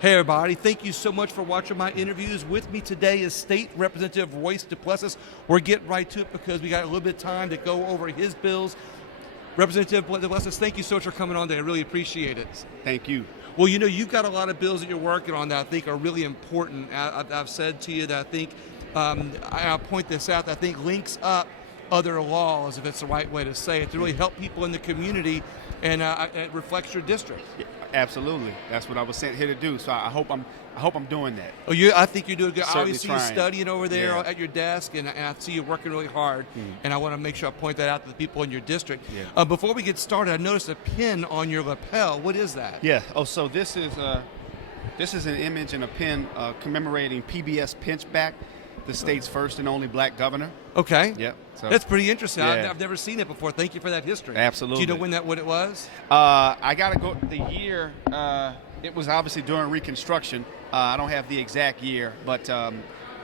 Hey everybody, thank you so much for watching my interviews. With me today is State Representative Royce Duplessis. We're getting right to it because we got a little bit of time to go over his bills. Representative Duplessis, thank you so much for coming on today. I really appreciate it. Thank you. Well, you know, you've got a lot of bills that you're working on that I think are really important. I've said to you that I think, I'll point this out, that I think links up other laws, if it's the right way to say it, to really help people in the community, and it reflects your district. Yeah, absolutely, that's what I was sent here to do. So I hope I'm doing that. Oh, I think you're doing good. Certainly Obviously, you're trying. studying over there Yeah. at your desk, and I see you working really hard. And I want to make sure I point that out to the people in your district. Yeah. Before we get started, I noticed a pin on your lapel. What is that? Yeah. Oh, so this is an image and a pin commemorating PBS Pinchback, the state's first and only black governor. Okay. Yep. So That's pretty interesting. Yeah. I've never seen it before. Thank you for that history. Absolutely. Do you know what it was? I gotta go the year. It was obviously during Reconstruction. I don't have the exact year, but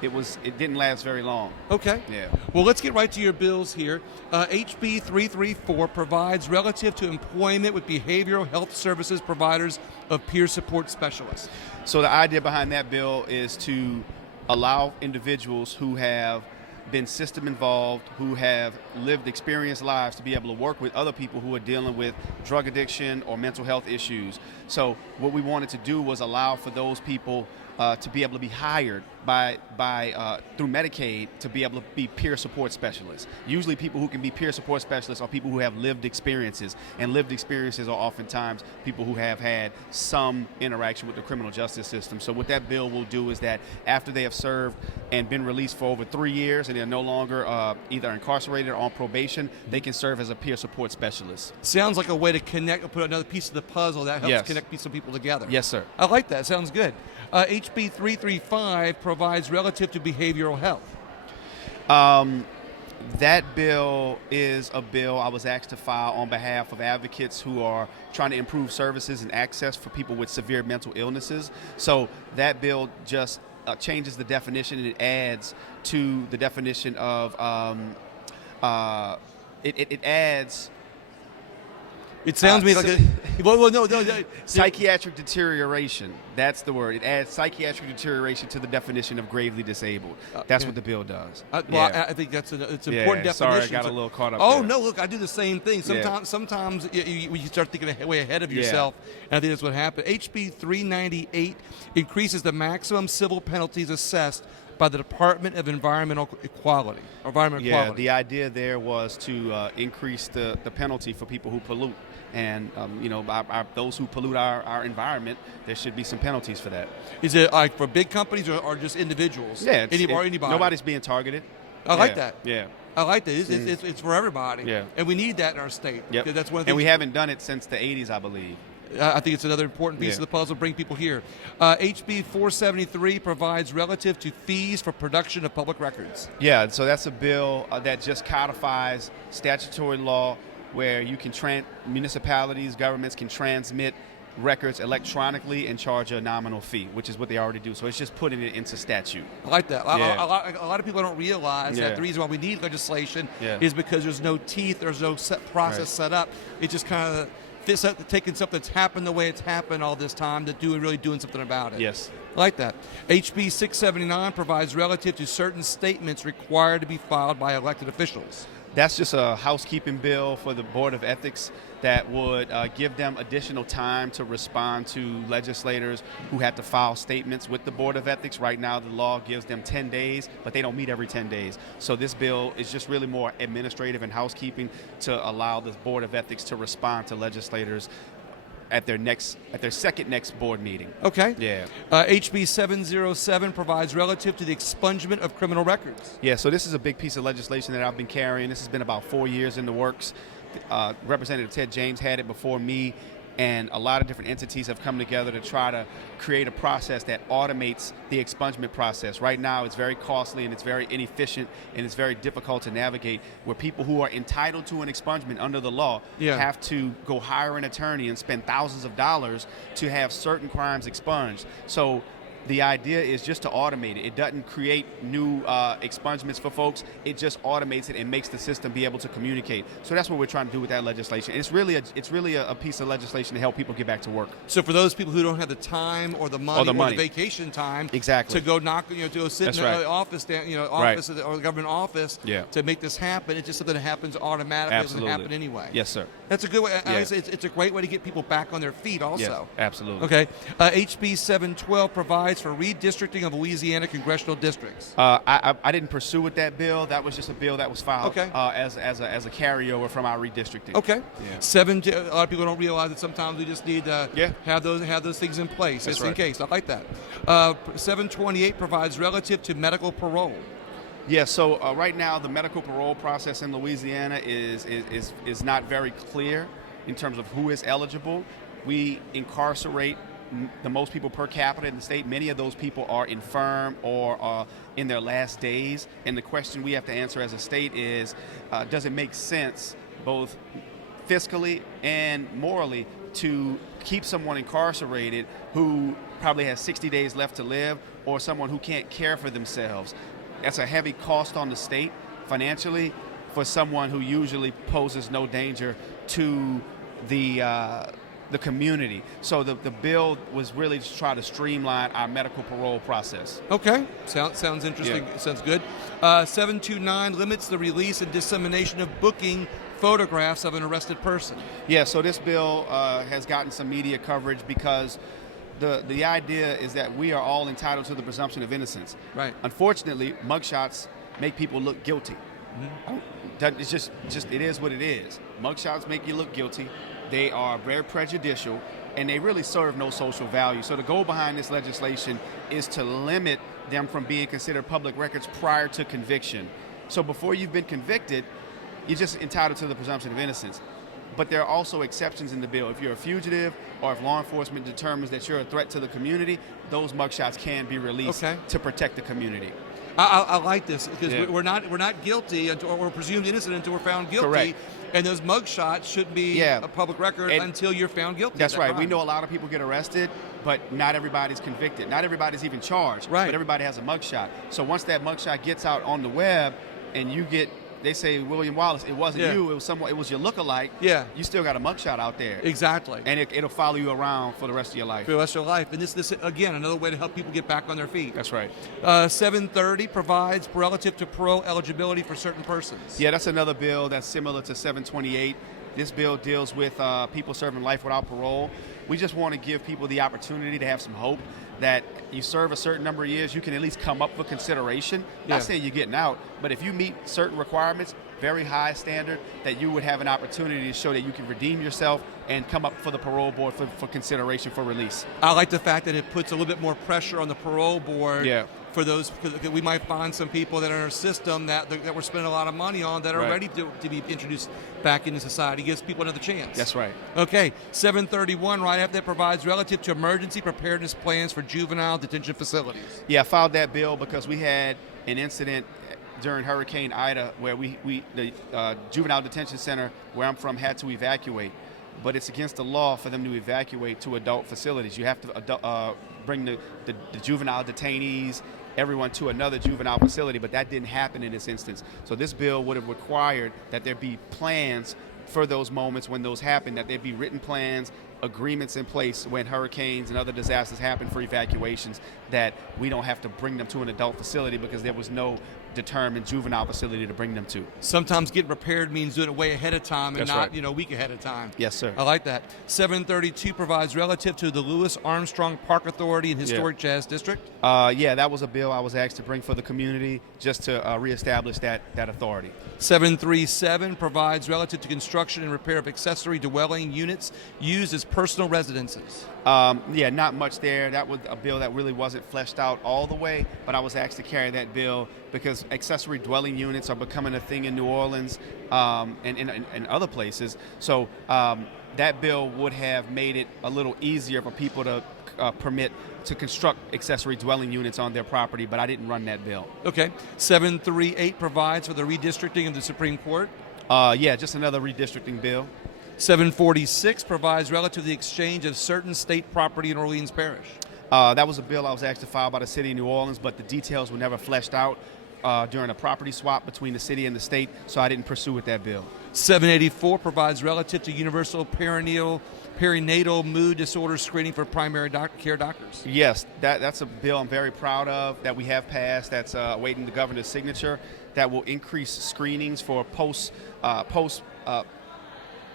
it didn't last very long. Okay. Yeah. Well, let's get right to your bills here. HB 334 provides relative to employment with behavioral health services providers of peer support specialists. So the idea behind that bill is to allow individuals who have been system involved, who have lived experienced lives, to be able to work with other people who are dealing with drug addiction or mental health issues. So what we wanted to do was allow for those people to be able to be hired through Medicaid to be able to be peer support specialists. Usually people who can be peer support specialists are people who have lived experiences, and lived experiences are oftentimes people who have had some interaction with the criminal justice system. So what that bill will do is that after they have served and been released for over 3 years and they're no longer either incarcerated or on probation, they can serve as a peer support specialist. Sounds like a way to connect, put another piece of the puzzle that helps Yes. connect some people together. Yes, sir. I like that. Sounds good. HB 335 provides relative to behavioral health. That bill is a bill I was asked to file on behalf of advocates who are trying to improve services and access for people with severe mental illnesses. So that bill just changes the definition, and it adds to the definition of it adds. It sounds to me like no. Psychiatric deterioration. That's the word. It adds psychiatric deterioration to the definition of gravely disabled. That's what the bill does. I think it's an important definition. Sorry, I got a little caught up Oh, there. no, look, I do the same thing. Sometimes you start thinking way ahead of yourself, and I think that's what happened. HB 398 increases the maximum civil penalties assessed by the Department of Environmental Equality. The idea there was to increase the penalty for people who pollute. And, those who pollute our environment, there should be some penalties for that. Is it like for big companies or just individuals? Yeah, anybody. Nobody's being targeted. I like that. Yeah. I like that. It's for everybody. Yeah. And we need that in our state. Yep. That's one of the things. And we haven't done it since the 80s, I believe. I think it's another important piece of the puzzle to bring people here. HB 473 provides relative to fees for production of public records. Yeah, so that's a bill that just codifies statutory law where you can municipalities, governments can transmit records electronically and charge a nominal fee, which is what they already do. So it's just putting it into statute. I like that. Yeah. A lot of people don't realize that the reason why we need legislation is because there's no teeth, there's no set process set up. It just kind of fits up to taking something that's happened the way it's happened all this time to really doing something about it. Yes. I like that. HB 679 provides relative to certain statements required to be filed by elected officials. That's just a housekeeping bill for the Board of Ethics that would give them additional time to respond to legislators who have to file statements with the Board of Ethics. Right now, the law gives them 10 days, but they don't meet every 10 days. So this bill is just really more administrative and housekeeping to allow the Board of Ethics to respond to legislators at their second next board meeting. Okay. Yeah. HB 707 provides relative to the expungement of criminal records. Yeah, so this is a big piece of legislation that I've been carrying. This has been about 4 years in the works. Representative Ted James had it before me, and a lot of different entities have come together to try to create a process that automates the expungement process. Right now, it's very costly and it's very inefficient and it's very difficult to navigate, where people who are entitled to an expungement under the law have to go hire an attorney and spend thousands of dollars to have certain crimes expunged. So the idea is just to automate it. It doesn't create new expungements for folks. It just automates it and makes the system be able to communicate. So that's what we're trying to do with that legislation. It's really a piece of legislation to help people get back to work. So for those people who don't have the time or the money or the vacation time, exactly, to go knock, to go sit that's in right. the office, right. or the government office, to make this happen, it's just something that happens automatically. Absolutely. It doesn't happen anyway. Yes, sir. That's a good way. It's a great way to get people back on their feet also. Yes, absolutely. Okay. HB 712 provides for redistricting of Louisiana congressional districts. I didn't pursue with that bill. That was just a bill that was filed as a carryover from our redistricting. Okay. Yeah. A lot of people don't realize that sometimes we just need to have those things in place just in case. I like that. 728 provides relative to medical parole. Yeah, so right now the medical parole process in Louisiana is not very clear in terms of who is eligible. We incarcerate the most people per capita in the state. Many of those people are infirm or are in their last days. And the question we have to answer as a state is, does it make sense both fiscally and morally to keep someone incarcerated who probably has 60 days left to live, or someone who can't care for themselves? That's a heavy cost on the state financially for someone who usually poses no danger to the community. So the bill was really to try to streamline our medical parole process. Okay, sounds interesting. Yeah. Sounds good. 729 limits the release and dissemination of booking photographs of an arrested person. Yeah, so this bill has gotten some media coverage because the idea is that we are all entitled to the presumption of innocence. Right. Unfortunately, mugshots make people look guilty. Mm-hmm. It's just it is what it is. Mugshots make you look guilty. They are very prejudicial, and they really serve no social value. So the goal behind this legislation is to limit them from being considered public records prior to conviction. So before you've been convicted, you're just entitled to the presumption of innocence. But there are also exceptions in the bill. If you're a fugitive, or if law enforcement determines that you're a threat to the community, those mugshots can be released to protect the community. I like this because we're not guilty or we're presumed innocent until we're found guilty. Correct. And those mugshots shouldn't be a public record until you're found guilty. That's right. We know a lot of people get arrested, but not everybody's convicted. Not everybody's even charged. Right. But everybody has a mugshot. So once that mugshot gets out on the web, and you get, they say, William Wallace, it wasn't you, it was someone, it was your lookalike. Yeah. You still got a mugshot out there. Exactly. And it'll follow you around for the rest of your life. For the rest of your life. And this again, another way to help people get back on their feet. That's right. 730 provides relative to parole eligibility for certain persons. Yeah, that's another bill that's similar to 728. This bill deals with people serving life without parole. We just want to give people the opportunity to have some hope that you serve a certain number of years, you can at least come up for consideration. Not saying you're getting out, but if you meet certain requirements, very high standard, that you would have an opportunity to show that you can redeem yourself and come up for the parole board for consideration for release. I like the fact that it puts a little bit more pressure on the parole board for those, because we might find some people that are in our system that we're spending a lot of money on that are ready to be introduced back into society. Gives people another chance. That's right. Okay, 731, right after that, provides relative to emergency preparedness plans for juvenile detention facilities. Yeah, I filed that bill because we had an incident during Hurricane Ida where the juvenile detention center where I'm from had to evacuate. But it's against the law for them to evacuate to adult facilities. You have to bring the juvenile detainees, everyone to another juvenile facility, but that didn't happen in this instance. So this bill would have required that there be plans for those moments when those happen, that there be written plans, agreements in place when hurricanes and other disasters happen for evacuations, that we don't have to bring them to an adult facility because there was no determined juvenile facility to bring them to. Sometimes getting prepared means doing it way ahead of time and not a week ahead of time. Yes, sir. I like that. 732 provides relative to the Louis Armstrong Park Authority and Historic Jazz District. Yeah, that was a bill I was asked to bring for the community just to reestablish that authority. 737 provides relative to construction and repair of accessory dwelling units used as personal residences. Yeah, not much there. That was a bill that really wasn't fleshed out all the way, but I was asked to carry that bill because accessory dwelling units are becoming a thing in New Orleans and other places. So that bill would have made it a little easier for people to permit to construct accessory dwelling units on their property, but I didn't run that bill. Okay. 738 provides for the redistricting of the Supreme Court. Yeah, just another redistricting bill. 746 provides relative to the exchange of certain state property in Orleans Parish. That was a bill I was asked to file by the city of New Orleans, but the details were never fleshed out during a property swap between the city and the state, so I didn't pursue with that bill. 784 provides relative to universal perinatal mood disorder screening for primary care doctors. Yes, that's a bill I'm very proud of that we have passed. That's awaiting the governor's signature. That will increase screenings for post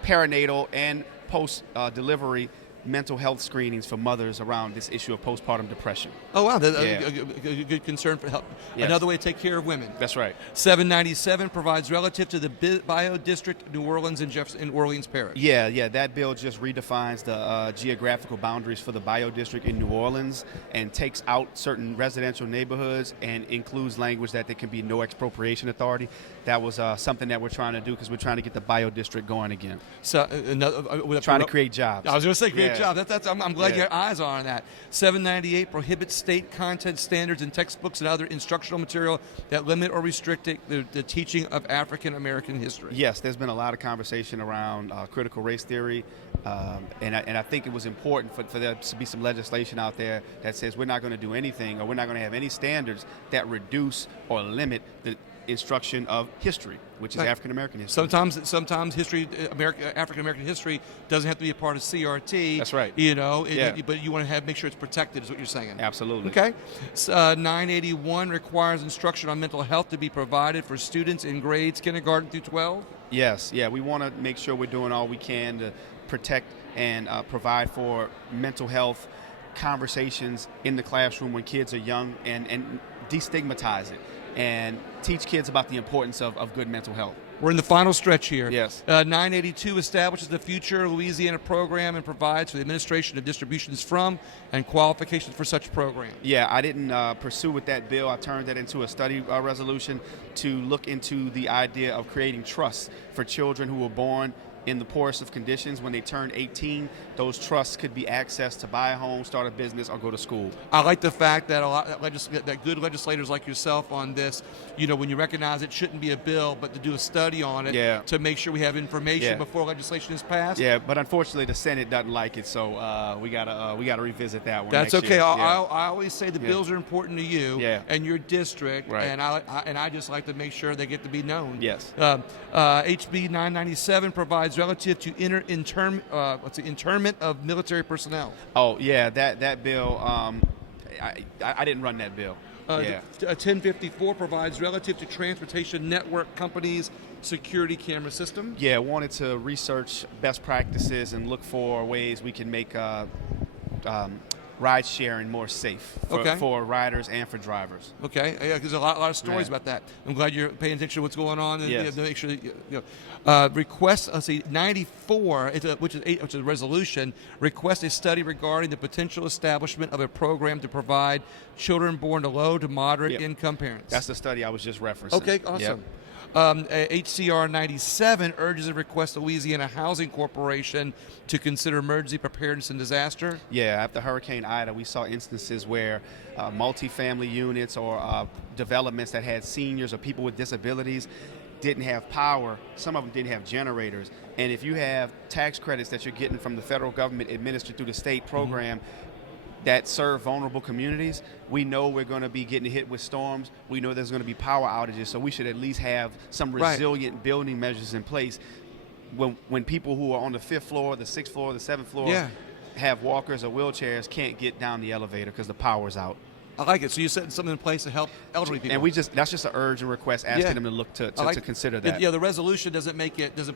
perinatal and post delivery mental health screenings for mothers around this issue of postpartum depression. Oh, wow. A good concern for help. Yes. Another way to take care of women. That's right. 797 provides relative to the Bio District, New Orleans and Orleans Parish. Yeah. That bill just redefines the geographical boundaries for the Bio District in New Orleans and takes out certain residential neighborhoods and includes language that there can be no expropriation authority. That was something that we're trying to do because we're trying to get the Bio District going again. So trying to create jobs. I was going to say create jobs. I'm glad Yeah. your eyes are on that. 798 prohibits state content standards in textbooks and other instructional material that limit or restrict the teaching of African American history. Yes, there's been a lot of conversation around critical race theory, and I think it was important for there to be some legislation out there that says we're not going to do anything or we're not going to have any standards that reduce or limit the instruction of history, which is Right. African American history. Sometimes history, African American history, doesn't have to be a part of CRT. That's right. But you want to make sure it's protected, is what you're saying. Absolutely. Okay. 981 requires instruction on mental health to be provided for students in grades kindergarten through 12. Yes, we want to make sure we're doing all we can to protect and provide for mental health conversations in the classroom when kids are young and destigmatize it and teach kids about the importance of good mental health. We're in the final stretch here. Yes. 982 establishes the Future Louisiana program and provides for the administration of distributions from and qualifications for such program. Yeah, I didn't pursue with that bill. I turned that into a study resolution to look into the idea of creating trusts for children who were born in the poorest of conditions. When they turn 18, those trusts could be accessed to buy a home, start a business, or go to school. I like the fact that that good legislators like yourself on this, when you recognize it shouldn't be a bill, but to do a study on it to make sure we have information before legislation is passed. Yeah, but unfortunately the Senate doesn't like it, so we gotta revisit that one. That's next okay. year. I always say the bills are important to you and your district, Right. and I just like to make sure they get to be known. Yes. HB 997 provides relative to internment of military personnel. Oh yeah, that bill. I didn't run that bill. 1054 provides relative to transportation network companies' security camera system. Yeah, wanted to research best practices and look for ways we can make ride sharing more safe for riders and for drivers. Okay, there's a lot of stories about that. I'm glad you're paying attention to what's going on and Yes. to make sure request. Let's see, 94, which is a resolution, request a study regarding the potential establishment of a program to provide children born to low to moderate income parents. That's the study I was just referencing. Okay, awesome. HCR 97 urges and requests the Louisiana Housing Corporation to consider emergency preparedness and disaster. Yeah, after Hurricane Ida, we saw instances where multifamily units or developments that had seniors or people with disabilities didn't have power. Some of them didn't have generators. And if you have tax credits that you're getting from the federal government administered through the state program, that serve vulnerable communities, we know we're going to be getting hit with storms. We know there's going to be power outages, so we should at least have some resilient building measures in place. When people who are on the 5th floor, the 6th floor, the 7th floor have walkers or wheelchairs, can't get down the elevator because the power's out. I like it. So you're setting something in place to help elderly people. And that's just an urgent request asking them to look to consider that. The resolution doesn't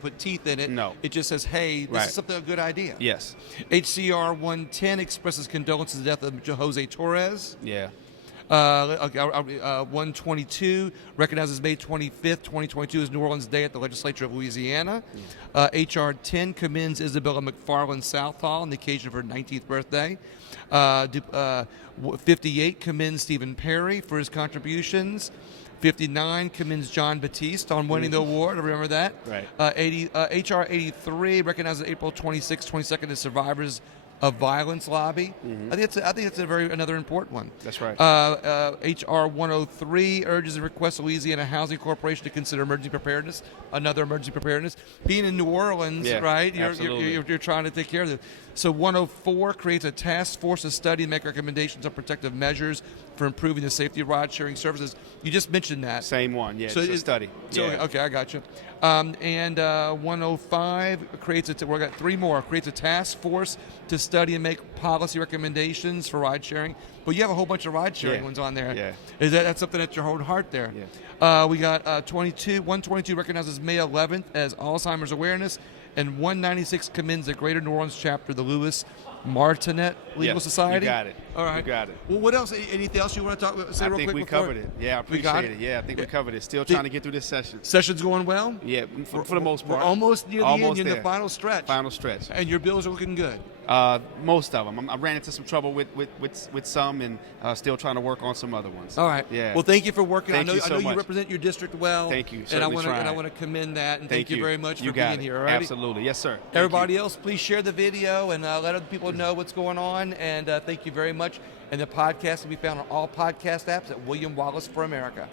put teeth in it. No. It just says, hey, this is something a good idea. Yes. HCR 110 expresses condolences to the death of Jose Torres. Yeah. 122 recognizes May 25th, 2022 as New Orleans Day at the Legislature of Louisiana. HR 10 commends Isabella McFarland Southall on the occasion of her 19th birthday. 58 commends Stephen Perry for his contributions. 59 commends John Batiste on winning the award. I remember that. Right. HR 83 recognizes April 26th, 22nd as Survivors of violence lobby. I think it's another important one. That's right. HR 103 urges and requests the Louisiana Housing Corporation to consider emergency preparedness. Another emergency preparedness. Being in New Orleans, right? You're trying to take care of it. So 104 creates a task force to study and make recommendations on protective measures for improving the safety of ride-sharing services. You just mentioned that. Same one, yeah. So it's a study. So, yeah. Okay, I got you. And 105 creates we've got 3 more. Creates a task force to study and make policy recommendations for ride-sharing. But you have a whole bunch of ride-sharing ones on there. Yeah. That's something at your whole heart there. Yeah. We got 122 recognizes May 11th as Alzheimer's Awareness, and 196 commends the Greater New Orleans chapter of the Louis Martinet Legal Society. You got it. All right. You got it. Well, what else? Anything else you want to talk about? Say I real think quick we before? covered it. Yeah, I appreciate it. Yeah, I think we covered it. Still trying to get through this session. Session's going well? Yeah, for the most part. We're almost near the end. Almost You're in the there. final stretch. Final stretch. And your bills are looking good. Most of them. I ran into some trouble with some, and still trying to work on some other ones. All right. Yeah. Well, thank you for working. Thank I you know so you much. represent your district well. Thank you. And I Certainly want to commend that. And thank you very much You for got being it. here. All right. Absolutely. Yes, sir. Thank Everybody you. else, please share the video and let other people know what's going on. And thank you very much. And the podcast can be found on all podcast apps at William Wallace for America.